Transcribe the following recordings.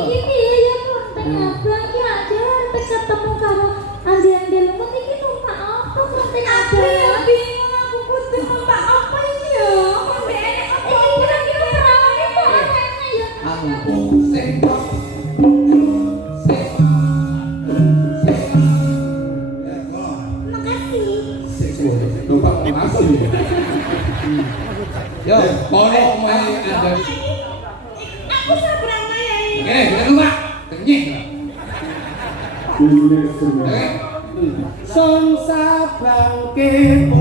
Iki piye ya konten abang ki aja arep ketemu karo Andi Lumut iki numpak apa konten abang? Bingung aku kudu numpak apa iki ya? Konten apa kira-kira perawane kok aneh ya? Ampun sing yo, kono main ada. Aku sabrang main. Oke, kita coba. Kenyih. Son sabrang kepo.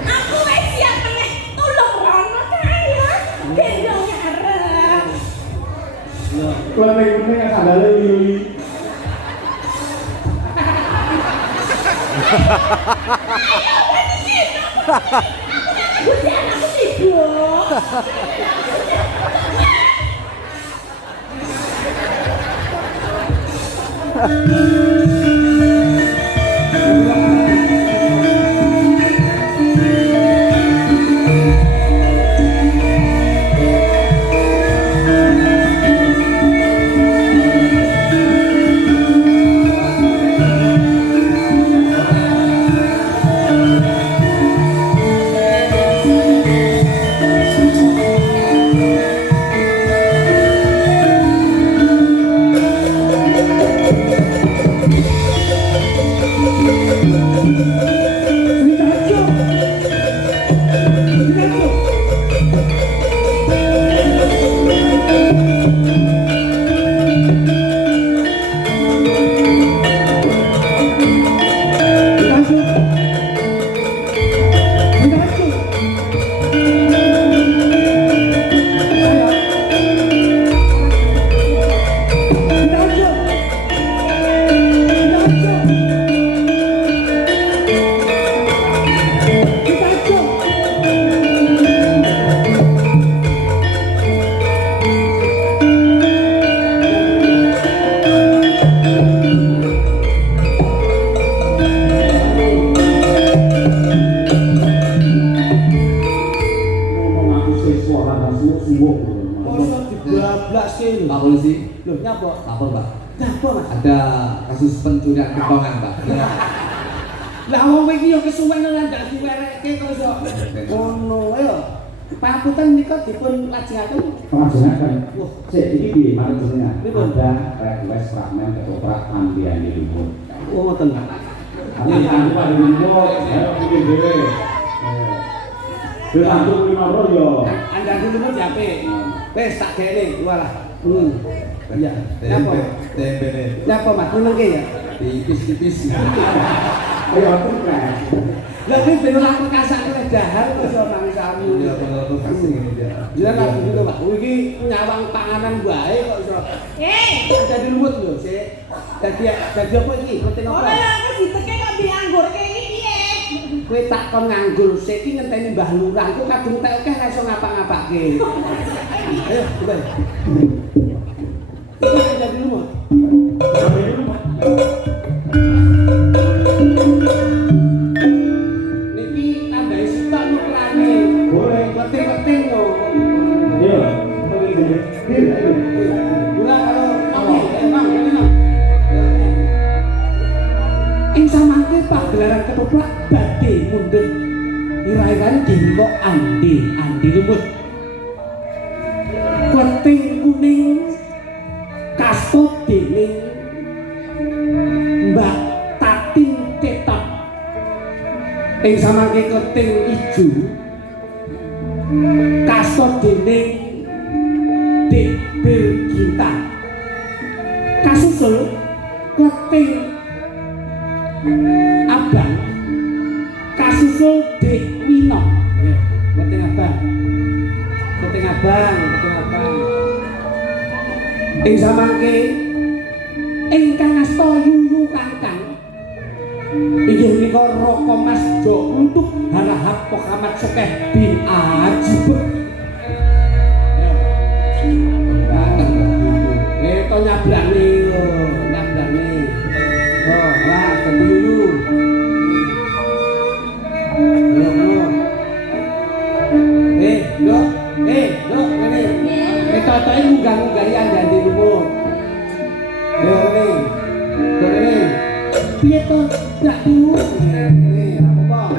Aku wis siap meneh tulung rono kae ya. Gendong arep. Kalau pengen sandalnya Yuli. Aku sibuk. Pak polisi, Loh, nyapa? lapor Pak. Nyapa, Mas? Ada kasus pencurian kentongan Pak. Lah wong iki yo kesuwen nang ndak diwerekke kok iso. Ngono ya. Paputan nika dipun lajengaken. Lajengaken. Wah, Sik iki piye marang jenengan? Pripun? Ada request fragmen ketoprak Andiani Lumut. oh ngoten. Ini kan Pak Lumut, ayo bikin dhewe. Dibantu lima yo. Anda dulu mau jape. Wes tak kene, walah. Iya. Napa? Tempe. Napa Mas? Menengke ya? Tipis-tipis. Ayo aku kan. Lah iki ben ora perkasan oleh dahar kok iso nang sami. Ya kalau kasih ini dia. Jelas aku gitu Pak. Oh iki nyawang panganan wae kok iso. Ada di lumut lho, Sik. Dadi apa iki? Penting apa? Ora lah aku diteke kok dianggur kene piye? Kowe tak kon nganggur sik iki ngenteni Mbah Lurah iku kadung tek akeh ra iso ngapa-ngapake. Ayo, coba. Iki ada di lumut. Niki tambahi sitok nukrane. Boleh. Penting-penting lho. Iya. Ora karo apa? Emang ngene. Ing samangke pagelaran ketoprak badhe mundhut. Ira-irane dinggok Andi Lumut. Keting kuning kasut dening Mbak Tatin Cetak. Ing samangke keting ijo kasut dening Dik Birginta. Kasusul keting abang kasusul Dik Wino. Ya, keting abang. Ing samangke ingkang asta yuyu kangkang inggih menika Raka Mas Jo untuk harahap Pokamat Sokeh bin Ajib. To nyablane yo, nyablane. Oh, lah ketuyuyu. Nduk, ngene. Totoke munggah-munggahi andane lumut. Yo ngene. Piye to? Ndak dulu. Ngene, apa-apa.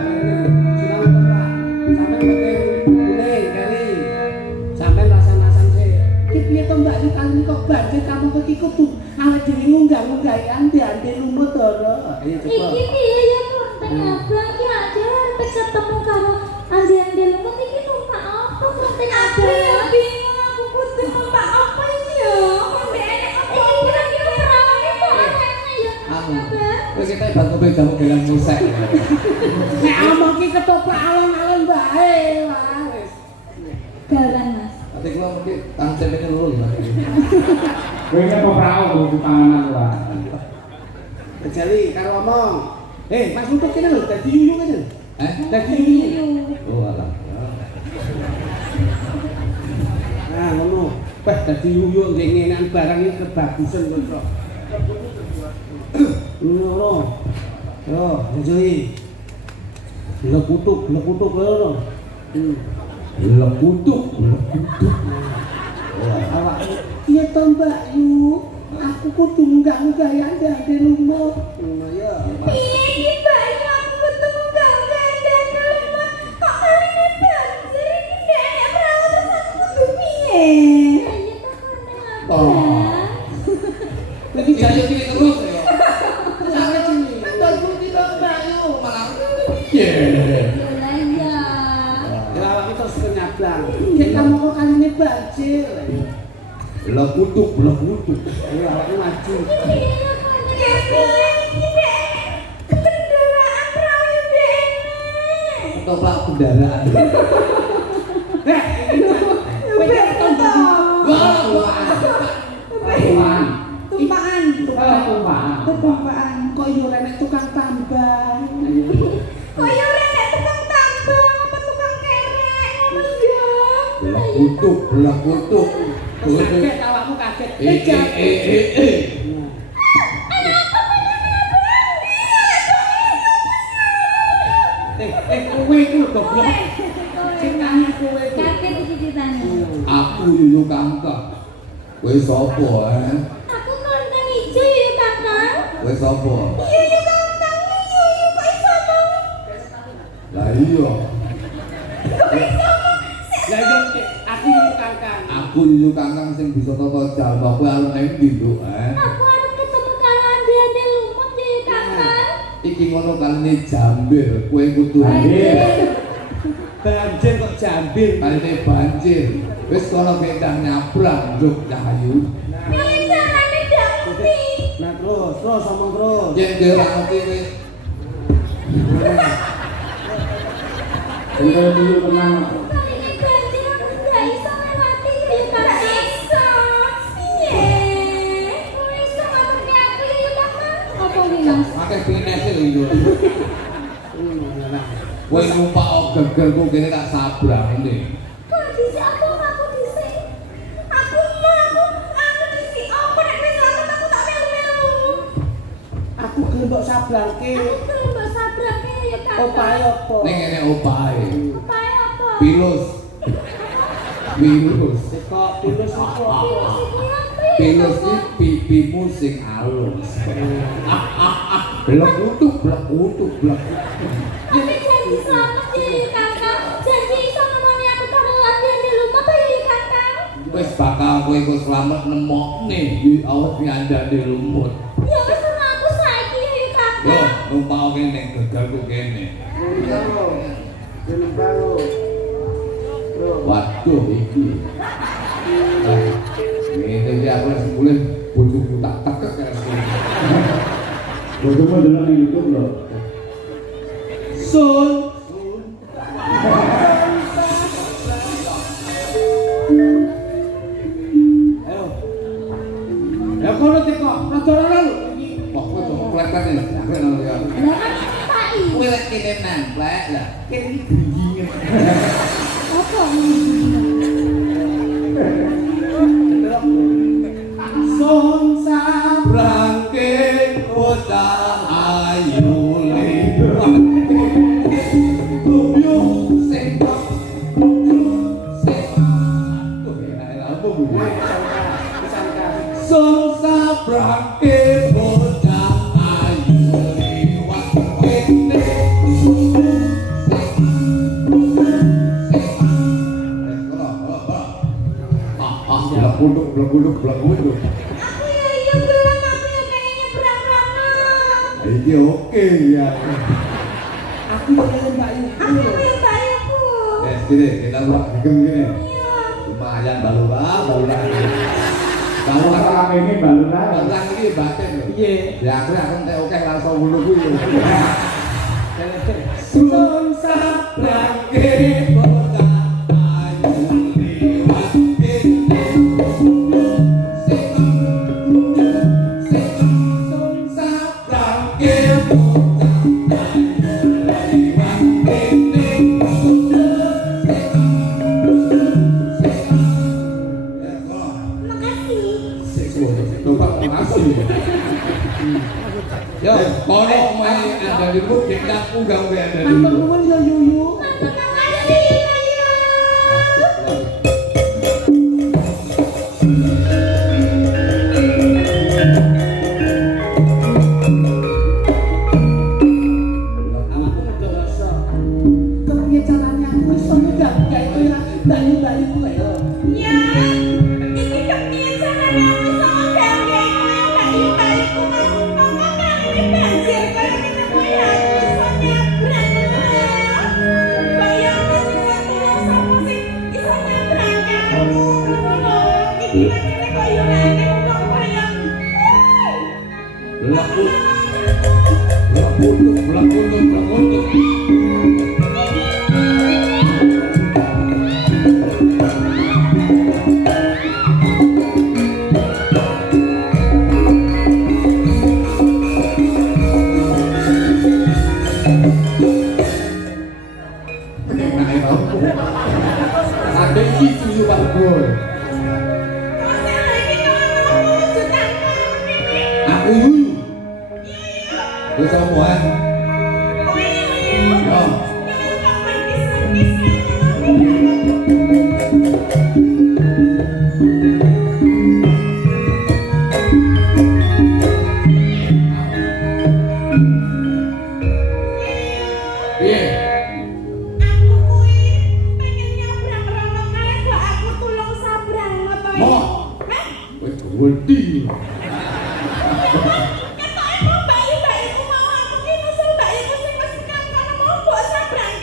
Sinau to, Pak. Sampeyan penting kuning kali. Sampeyan rasan-rasan sih. Ki piye to Mbak kali kok banjir kamu iki kudu arek dhewe munggah-munggahi andane lumut to. Ayo coba. Iki piye ya Klonteng Abang ki aja arep ketemu karo ande-ande lumut iki numpak apa Klonteng Abang? Ya bingung aku kudu numpak apa iki ya? Ndek apa kira-kira perawane kok aneh ya. Wis kita bantu jamu gelang musik. Nek omong ki ketoprak alon-alon bae wis. Garan Mas. Nanti kula mesti tang cemene lurus lah. Kowe iki apa prau kudu panganan wae. Kejali karo omong. Mas Lutut kene lho dadi yuyu kene. Dadi yuyu. Oh alah. Nah, ngono. Wah, dadi yuyu nggih ngenan barang iki kebagusan kok. Ngono. Yo, njoi. Lekutuk lho. Lekutuk. Awak piye to Mbak Yu? Aku kudu munggah-munggah andane lumut. Ngono ya. Piye iki Mbak Yu aku kudu munggah-munggah andane lumut. Kok maline banjir iki ndek perahu terus aku kudu piye? Ya iya to Klonteng Abang. Lagi jayo kiri terus ya. Sampe sini. Entar kudu to Mbak Yu. Malah. Iya. Lah iya. Ya awak iki terus kenyablang. Nek kamu kok kaline banjir. Lekutuk. Ya awak maju. Piye ya Klonteng Abang? Iki ndek kendaraan perahu ndek. Ketoprak kendaraan. Tumpakan. Tumpakan. Kok yo renek tukang tambang. Kok ya ora nek tukang tambang apa tukang kerek ngono ya. Lekutuk. Kaget awakmu kaget. Kowe iku lho goblok. Sing nyanyi kowe iku. Kaget iki ditanya. Aku yuyu Kangkang. Kowe sapa Aku Klonteng Ijo ya Kakang. Kowe sapa? Yuyu Kakang, yuyu kok iso to? Lah iya. Lah yo aku yo Kangkang. Aku yuyu Kangkang sing bisa tata jalma kowe arep nang ndi, Nduk? Aku arep ketemu karo ande-ande lumut ya Kakang. Iki ngono kaline jambir, kowe kudu Banjir kok jambil. kaline banjir. Wis kono kendang nyabrang, Nduk Cahayu. Ya carane ndak ngerti. Nah terus omong terus. Yen dhewe ora ngerti wis. Kowe dulu tenang. Kaline banjir aku ndak iso ngelati ya Kakang. Iso. Piye? Kowe iso ngaturke aku ya Kakang? Apa iki Mas? Akeh pinese lho yo. Kowe numpak gegerku kene tak sabrane. Kok dhisik apa aku dhisik? Aku dhisik apa nek wis selamat aku tak melu-melu. Aku gelem mbok sablangke. Aku gelem mbok sabrake ya Kakang. Opahe apa? Ning ngene opahe. Opahe apa? Pilus. Kok pilus iku apa? Pilus iki apa ya? Pilus iki pipimu sing alus. Blek-utuk. Tapi janji selamat ya Kakang. Janji iso nemoni aku karo ande-ande lumut ya Kakang. Wis bakal kowe iku slamet nemokne di awak piandane lumut. Ya wis ana aku saiki ya Yo, Kakang. numpak kene ning gegerku kene. Waduh iki. Ngene iki aku wis mulih bojoku tak tekek karo sini. Bojomu delok nang YouTube lho. Sun. Ayo. kono teko, rada ora lho iki. Wah, kowe kok klepen iki. Aku nang ya. Lah kan tak kiri geringan. Apa? Son sabrangke bocah ayu liwat. Tuyung sing son sabrangke bocah ayu liwat. Blek-blek. Aku ya iya belum aku yang pengen nyebrang Rana. Iki oke ya. Aku pengen Mbak Yu. Aku yang baikku. Sini kita buat gem gini. Iya. Lumayan baluran. Kalau Apa ini baluran? baluran ini batin lho. Iya. Ya aku entek oke langsung bulu kuwi. Sun sabrangke bocah ayu liwat. Sun sabrangke bocah ayu Makasih. Yo, kono main ada di buk kita unggah ada di Matur buk. nuwun ya Yuyu. Makasih. Ayo. Kepiye caranya aku iso nyegah gawe koyo bayi-bayi ku lho. Ya. Iki kepiye carane aku sama gangge koyo bayi-bayiku mau ngomong ini banjir koyo ngene kuwi aku iso nyebrang. Bayang tulung sapa sing iso nyebrang karo ngono. Iki kene koyo ngene wong bayang. Belak butuh. Ada itu juga bro. Aku yuyu. Wis apa ae? Yo. Piye? Mo. Wis wedi.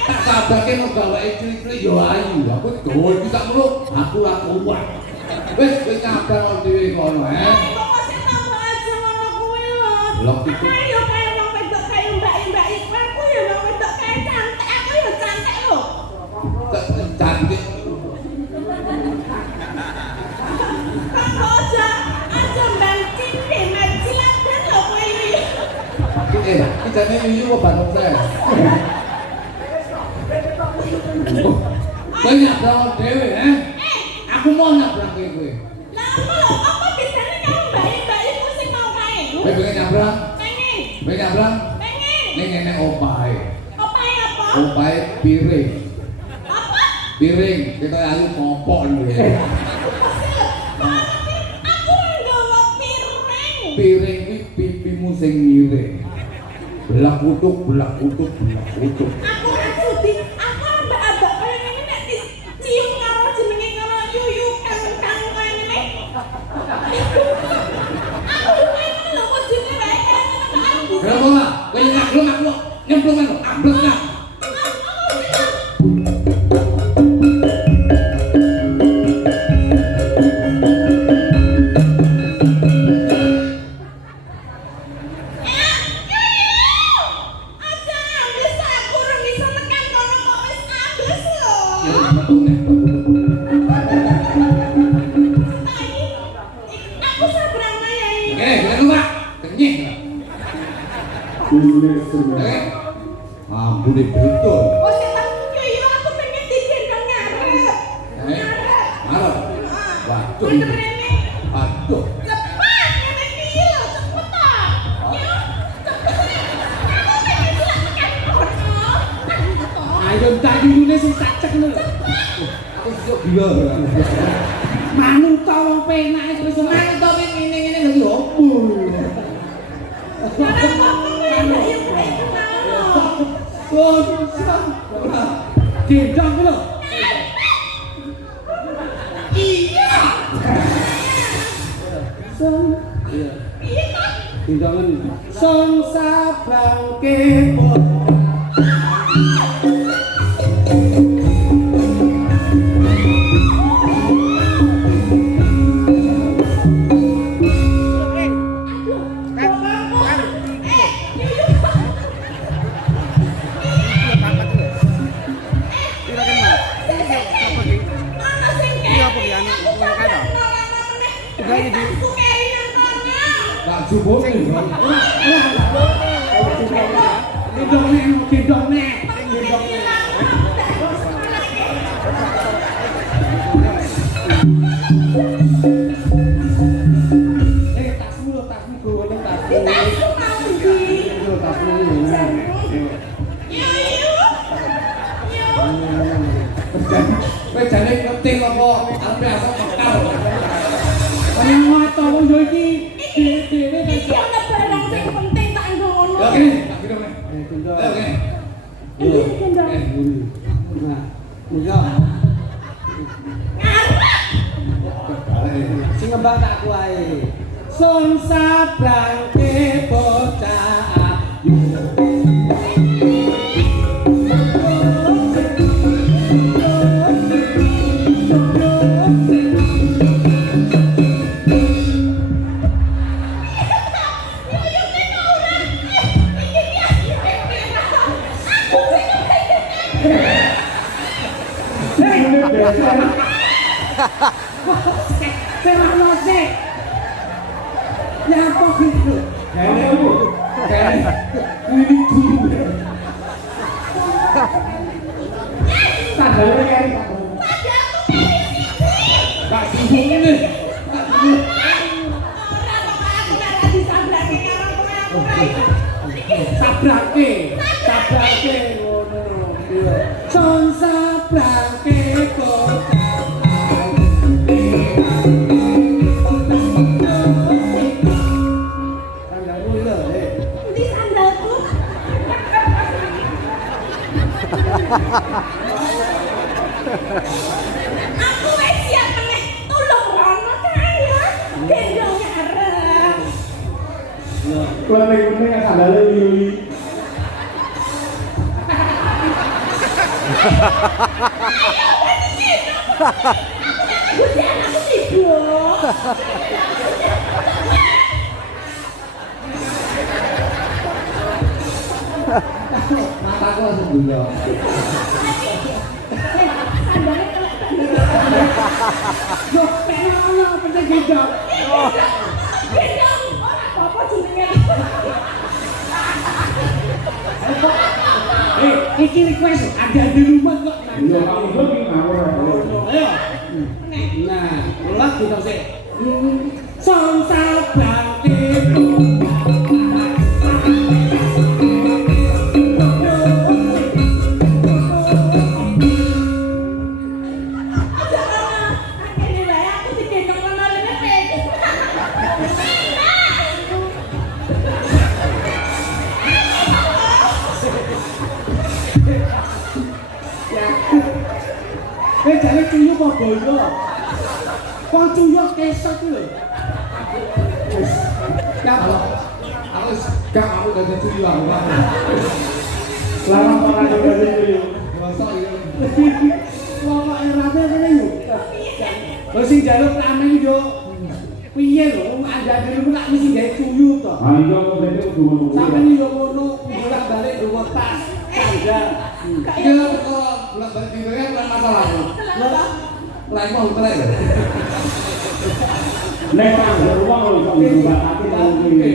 Tak sabake mau gawe cili-cili yo ayu. Aku gawe bisa mulu. Aku ora kuat. Wis kowe nyabar dhewe kono, Blok itu. Ayo kayak wong wedok kayak mbak-mbak iku aku ya wong wedok kayak cantik, aku ya cantik lho. Cantik. Kok aja mbancing deh, majiladan lho kowe iki. Iki jane yuyu kok Bandung saya. Kowe nyabrang dhewe, Aku mau nyabrang kowe. Lah apa bisane kamu mbak-mbak iku sing mau kae? Kowe pengen nyabrang? Pengen. Kowe nyabrang? Pengen. Ning ngene opahe. Opahe apa? Opahe piring. Apa? Piring, kita ayu kompok lho ya. Aku nggawa piring. Piring iki pipimu sing miring. Belak kutuk. Aku ora sudi. Aku ambak-ambak kaya ngene nek dicium karo jenenge karo yuyu kang kaya ngene. Aku pengen lho mujine wae aku. Kenapa lah? Kowe aku nyemplung kan ambles kan. Ampun betul. Oh, birune sing cacek lho. Aku sesuk gila. Manut ta wong penake wis Senang to ngene-ngene lho yo. Gendong lho. Iya. Son. Iya. Gendongan. Son sabrang kepo. Gak cukup nih. Gendong nek. Tasmu gowo tasmu. Tasmu Kowe jane ngerti apa arep asal mekar. Ana ngoto wong yo iki dhewe Iki ana barang sing penting tak ngono. Ya kene, tak kira nek. Ayo kene. Iki gendong. Nah, iya. Sing ngembang tak ku ae. Son sabrang ke bocah ayu. Serahno sik. Ya apa gitu? Kene Bu. Kene. Ini dulu. Tandane kari. Gak cukup ini. Sabrake ngono. Iya. Son sabrake kok. Sandalmu lho, Di sandalku. Aku wis siap meneh tulung rono kae ya. Gendong arep. Kuwi ning sandale lili. Gusti anakku sibuk. Mataku langsung gula. Sandalnya kelek Yo, pengen ono penting gendong. gendong. Ora apa-apa jenenge. Iki request ada di rumah kok. Iya, kamu iki ngawur. Ayo. Nah, ulah kita sih. Son sabrang kepo. Akhirnya wae aku digendong sama Rene. Jane cuyu apa boyo? Kok cuyu kesek lho. Wis. Ya, Aku gak aku dari cuy aku. lama ora dari cuyu. Mosok iki. Wong erane ngene yo. Lho sing njaluk ramen yo. Piye lho, wong andane lu nak mesti gawe cuyu to. Ayo kok bete kudu ngono. Sampe yo ngono, bolak-balik nggo tas, sandal. Ya kok bolak-balik gitu kan bukan masalah. Lain mau terai lho. Nek nang rumah lho kok dibatasi nang kene.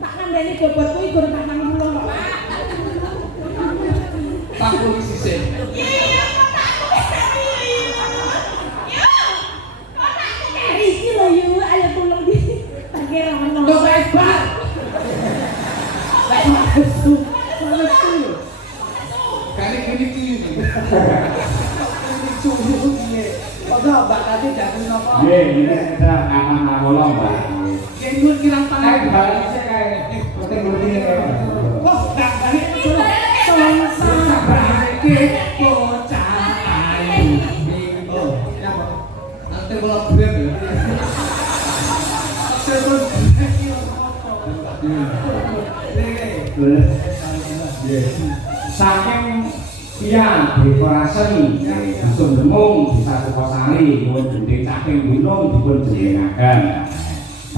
Tak kandhani bobot kuwi gur tak nang mulo kok. Tak kuwi sisih. Iya, kok tak wis tadi. Yo. Kok tak keri iki lho yo, ayo tulung di. Tak kira ono. Kok hebat. Lah kok kesu. Kesu. Kali Suhu piye? Kok mbak tadi jatuh nopo? Nggih, ini kita akan ngawolo, Mbak. Jengun kirang tangan. Kayak balik sih kayak penting-penting ya. Wah, gak balik Sonsake bocah ayu. Oh, ya Pak. Nanti kalau grab ya. Telepon Saking pian dekorasi dusun Demung desa Sukosari pun saking gunung dipun jenengaken.